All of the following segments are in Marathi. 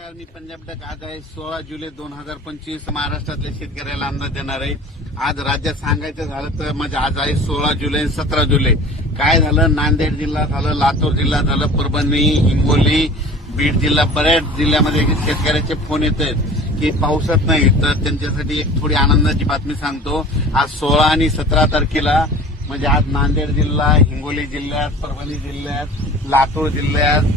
नमस्कार, मी पंजाब डक. आज आहे 16 जुलै 2025. महाराष्ट्रातल्या शेतकऱ्याला अंदाज देणार आहे. आज राज्यात सांगायचं झालं तर म्हणजे आज आहे 16 जुलै 17 जुलै. काय झालं, नांदेड जिल्हा झालं, लातूर जिल्हा झालं, परभणी, हिंगोली, बीड जिल्हा, बऱ्याच जिल्ह्यामध्ये शेतकऱ्याचे फोन येत आहेत की पावसात नाही. तर त्यांच्यासाठी एक थोडी आनंदाची बातमी सांगतो. आज 16 आणि 17 तारखेला म्हणजे आज नांदेड जिल्हा, हिंगोली जिल्ह्यात, परभणी जिल्ह्यात, लातूर जिल्ह्यात,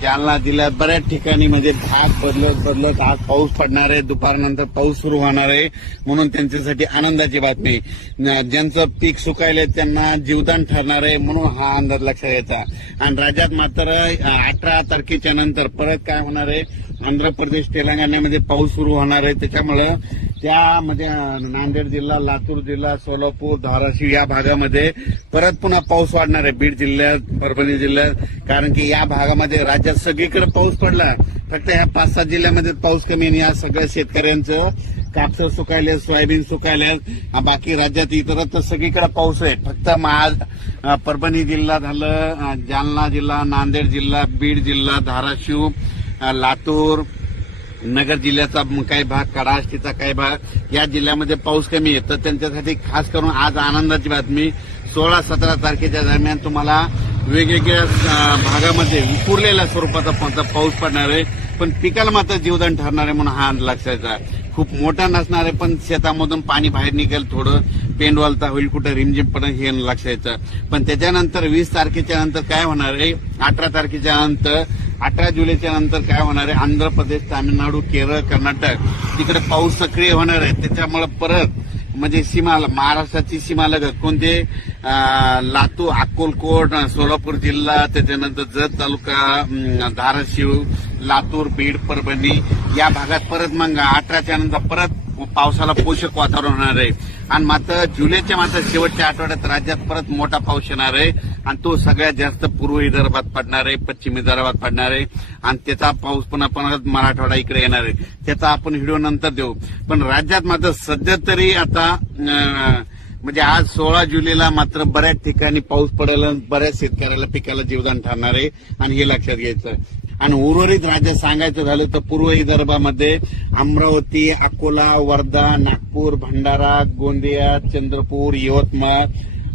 जालना जिल्ह्यात बऱ्याच ठिकाणी म्हणजे ढाग बदलत आज पाऊस पडणार आहे. दुपारनंतर पाऊस सुरू होणार आहे, म्हणून त्यांच्यासाठी आनंदाची बातमी. ज्यांचं पीक सुकायले त्यांना जीवदान ठरणार आहे, म्हणून हा अंदाज लक्षात घ्यायचा. आणि राज्यात मात्र 18 तारखेच्या नंतर परत काय होणार आहे, आंध्र प्रदेश, तेलंगणामध्ये पाऊस सुरू होणार आहे. त्याच्यामुळे त्यामध्ये नांदेड जिल्हा, लातूर जिल्हा, सोलापूर, धाराशिव या भागामध्ये परत पुन्हा पाऊस वाढणार आहे. बीड जिल्ह्यात, परभणी जिल्ह्यात, कारण की या भागामध्ये राज्यात सगळीकडे पाऊस पडला. फक्त या 5-7 जिल्ह्यामध्ये पाऊस कमी आहे. या सगळ्या शेतकऱ्यांचं कापसं सुकायले, सोयाबीन सुकायले. बाकी राज्यात इतरत्र सगळीकडे पाऊस आहे. फक्त परभणी जिल्हा झालं, जालना जिल्हा, नांदेड जिल्हा, बीड जिल्हा, धाराशिव, लातूर, नगर जिल्ह्याचा काही भाग, कडाष्टीचा काही भाग, या जिल्ह्यामध्ये पाऊस कमी आहे. तर त्यांच्यासाठी खास करून आज आनंदाची बातमी. 16-17 तारखेच्या दरम्यान तुम्हाला वेगवेगळ्या भागामध्ये विखुरलेल्या स्वरूपाचा पाऊस पडणार आहे, पण पिकाला मात्र जीवदान ठरणार आहे, म्हणून हा लक्षाचा. खूप मोठा नसणार आहे, पण शेतामधून पाणी बाहेर निघेल, थोडं पेंडवालता होईल, कुठं रिमझिम पडेल, हे लक्षाचं. पण त्याच्यानंतर 20 तारखेच्या नंतर काय होणार आहे, 18 तारखेच्या नंतर, 18 जुलैच्या नंतर काय होणार आहे, आंध्र प्रदेश, तामिळनाडू, केरळ, कर्नाटक तिकडे पाऊस सक्रिय होणार आहे. त्याच्यामुळे परत म्हणजे सीमाला, महाराष्ट्राची सीमालगत कोणते लातूर, अक्कलकोट, सोलापूर जिल्हा, त्याच्यानंतर जत तालुका, धाराशिव, लातूर, बीड, परभणी या भागात परत मग 18च्या नंतर परत पावसाला पोषक वातावरण होणार आहे. आणि मात्र जुलैच्या मात्र शेवटच्या आठवड्यात राज्यात परत मोठा पाऊस येणार आहे, आणि तो सगळ्यात जास्त पूर्व विदर्भात पडणार आहे, पश्चिम विदर्भात पडणार आहे, आणि त्याचा पाऊस पुन्हा मराठवाडा इकडे येणार आहे. त्याचा आपण व्हिडिओ नंतर देऊ. पण राज्यात मात्र सध्या तरी आता म्हणजे आज 16 जुलैला मात्र बऱ्याच ठिकाणी पाऊस पडेल, बऱ्याच शेतकऱ्याला पिकाला जीवदान ठरणार आहे, आणि हे लक्षात घ्यायचं. आणि उर्वरित राज्यात सांगायचं झालं तर पूर्व विदर्भामध्ये अमरावती, अकोला, वर्धा, नागपूर, भंडारा, गोंदिया, चंद्रपूर, यवतमाळ,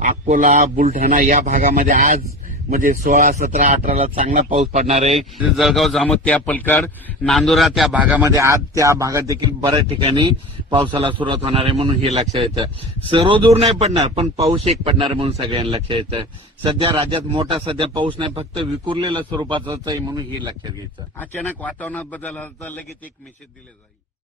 अकोला, बुलढाणा या भागामध्ये आज म्हणजे 16, 17, 18ला चांगला पाऊस पडणार आहे. जळगाव, जामोद, पलकड, नांदुरा त्या भागामध्ये आज त्या भागात देखील बऱ्याच ठिकाणी पावसाला सुरुवात होणार आहे, म्हणून हे लक्षात येतं. सर्वदूर नाही पडणार, पण पाऊस एक पडणार म्हणून सगळ्यांना लक्षात येतं. सध्या राज्यात मोठा सध्या पाऊस नाही, फक्त विखुरलेल्या स्वरूपाचाच आहे, म्हणून हे लक्षात घ्यायचं. अचानक वातावरणात बदल झाला तर लगेच एक मेसेज दिले जाईल.